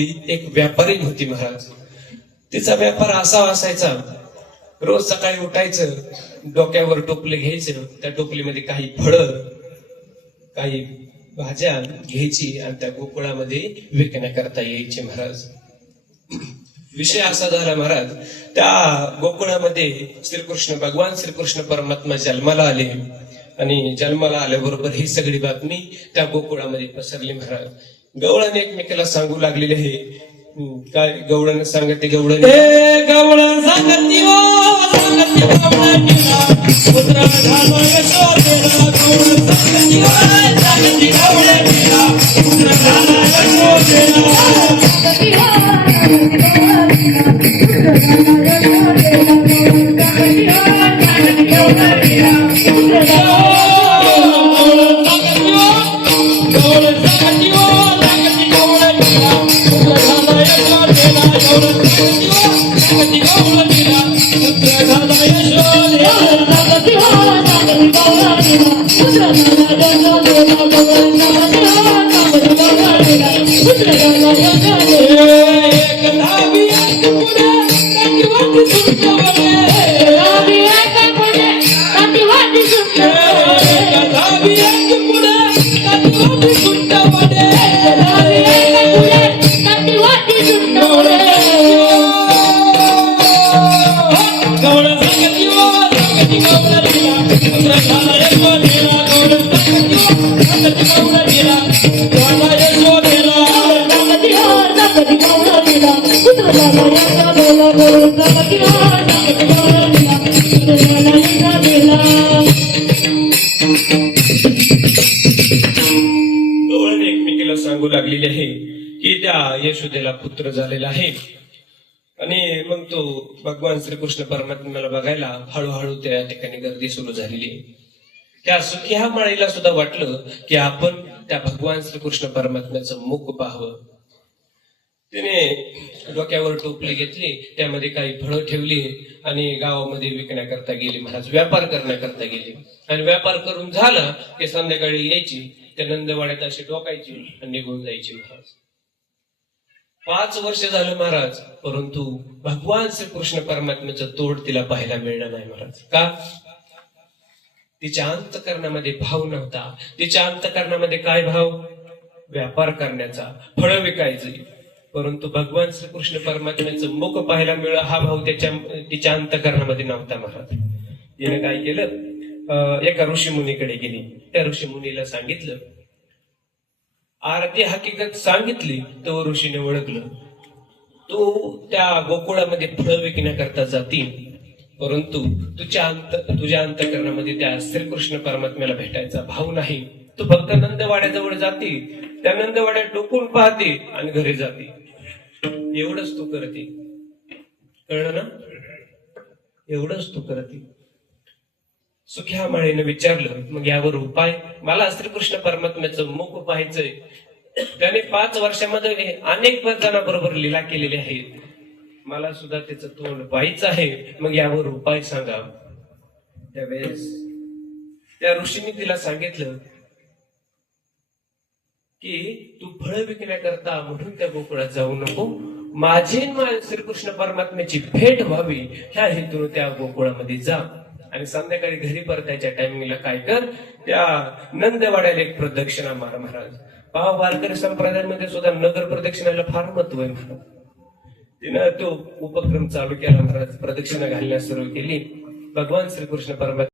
एक व्यापारी होती महाराज. तिचा व्यापार असा असायचा रोज सकाळी उठायचं डोक्यावर टोपले घ्यायचं त्या टोपलीमध्ये काही फळं काही भाज्या घ्यायची आणि त्या गोकुळामध्ये विकण्याकरता यायची महाराज. विषय असा झाला महाराज त्या गोकुळामध्ये श्रीकृष्ण भगवान श्रीकृष्ण परमात्मा जन्माला आले. आणि जन्माला आल्याबरोबर ही सगळी बातमी त्या गोकुळामध्ये पसरली महाराज. गवळण एकमेकाला सांगू लागलेले आहे. काय गवळण सांगते गवळण ए गवळण सांगती ओ सांगती ओ सांगती की त्या यशोदेला पुत्र झालेला आहे. आणि मग तो भगवान श्रीकृष्ण परमात्म्याला बघायला हळूहळू त्या ठिकाणी गर्दी सुरू झालेली. आहे त्या सुखी माळीला सुद्धा वाटलं की आपण त्या भगवान श्रीकृष्ण परमात्म्याचं मुख पाहावं. तिने डोक्यावर टोपली घेतली त्यामध्ये काही फळं ठेवली आणि गावामध्ये विकण्याकरता गेली महाराज व्यापार करण्याकरता गेली. आणि व्यापार करून झालं की संध्याकाळी यायची त्या नंदवाड्यात अशी डोकायची आणि निघून जायची महाराज. पाच वर्ष झालं महाराज परंतु भगवान श्री कृष्ण परमात्म्याचं तोड तिला पाहायला मिळणार नाही महाराज. का? तिच्या अंतकरणामध्ये भाव नव्हता. तिच्या अंतकरणामध्ये काय भाव? व्यापार करण्याचा फळ विकायचे. परंतु भगवान श्रीकृष्ण परमात्म्याचं मुख पाहायला मिळ हा भाव त्याच्या तिच्या अंतकरणामध्ये नव्हता महाराज. तिने काय केलं? एका एका ऋषीमुनीकडे गेली. त्या ऋषीमुनीला सांगितलं अर्धी हकीकत सांगितली तो ऋषीने ओळखलं. तू त्या गोकुळामध्ये फळं विकण्याकरता जाती परंतु तुझ्या अंत तुझ्या अंतकरणामध्ये त्या श्रीकृष्ण परमात्म्याला भेटायचा भाव नाही. तू फक्त नंदवाड्याजवळ जाते त्या नंदवाड्यात डोकून पाहते आणि घरी जाते. एवढंच तू करते. कळलं ना? एवढंच तू करते. सुख्या माळीनं विचारलं मग यावर उपाय? मला श्रीकृष्ण परमात्म्याचं मुख पाहायचंय. त्याने पाच वर्षामध्ये अनेक जणांबरोबर लीला केलेल्या आहेत मला सुद्धा त्याचं तोंड पाहायचं आहे. मग यावर उपाय सांगा. त्यावेळेस त्या ऋषीने तिला सांगितलं की तू फळ विकण्याकरता म्हणून त्या गोकुळात जाऊ नको. माझी श्रीकृष्ण परमात्म्याची भेट व्हावी. ह्या हेतून त्या गोकुळामध्ये जा. आणि संध्याकाळी घरी परतायच्या टायमिंगला काय कर? त्या नंदवाड्याला एक प्रदक्षिणा मार महाराज. पहा वारकरी संप्रदायामध्ये सुद्धा नगर प्रदक्षिणाला फार महत्त्व आहे महाराज तिनं तो उपक्रम चालू केला महाराज. प्रदक्षिणा घालण्यास सुरू केली. भगवान श्रीकृष्ण परमात्मा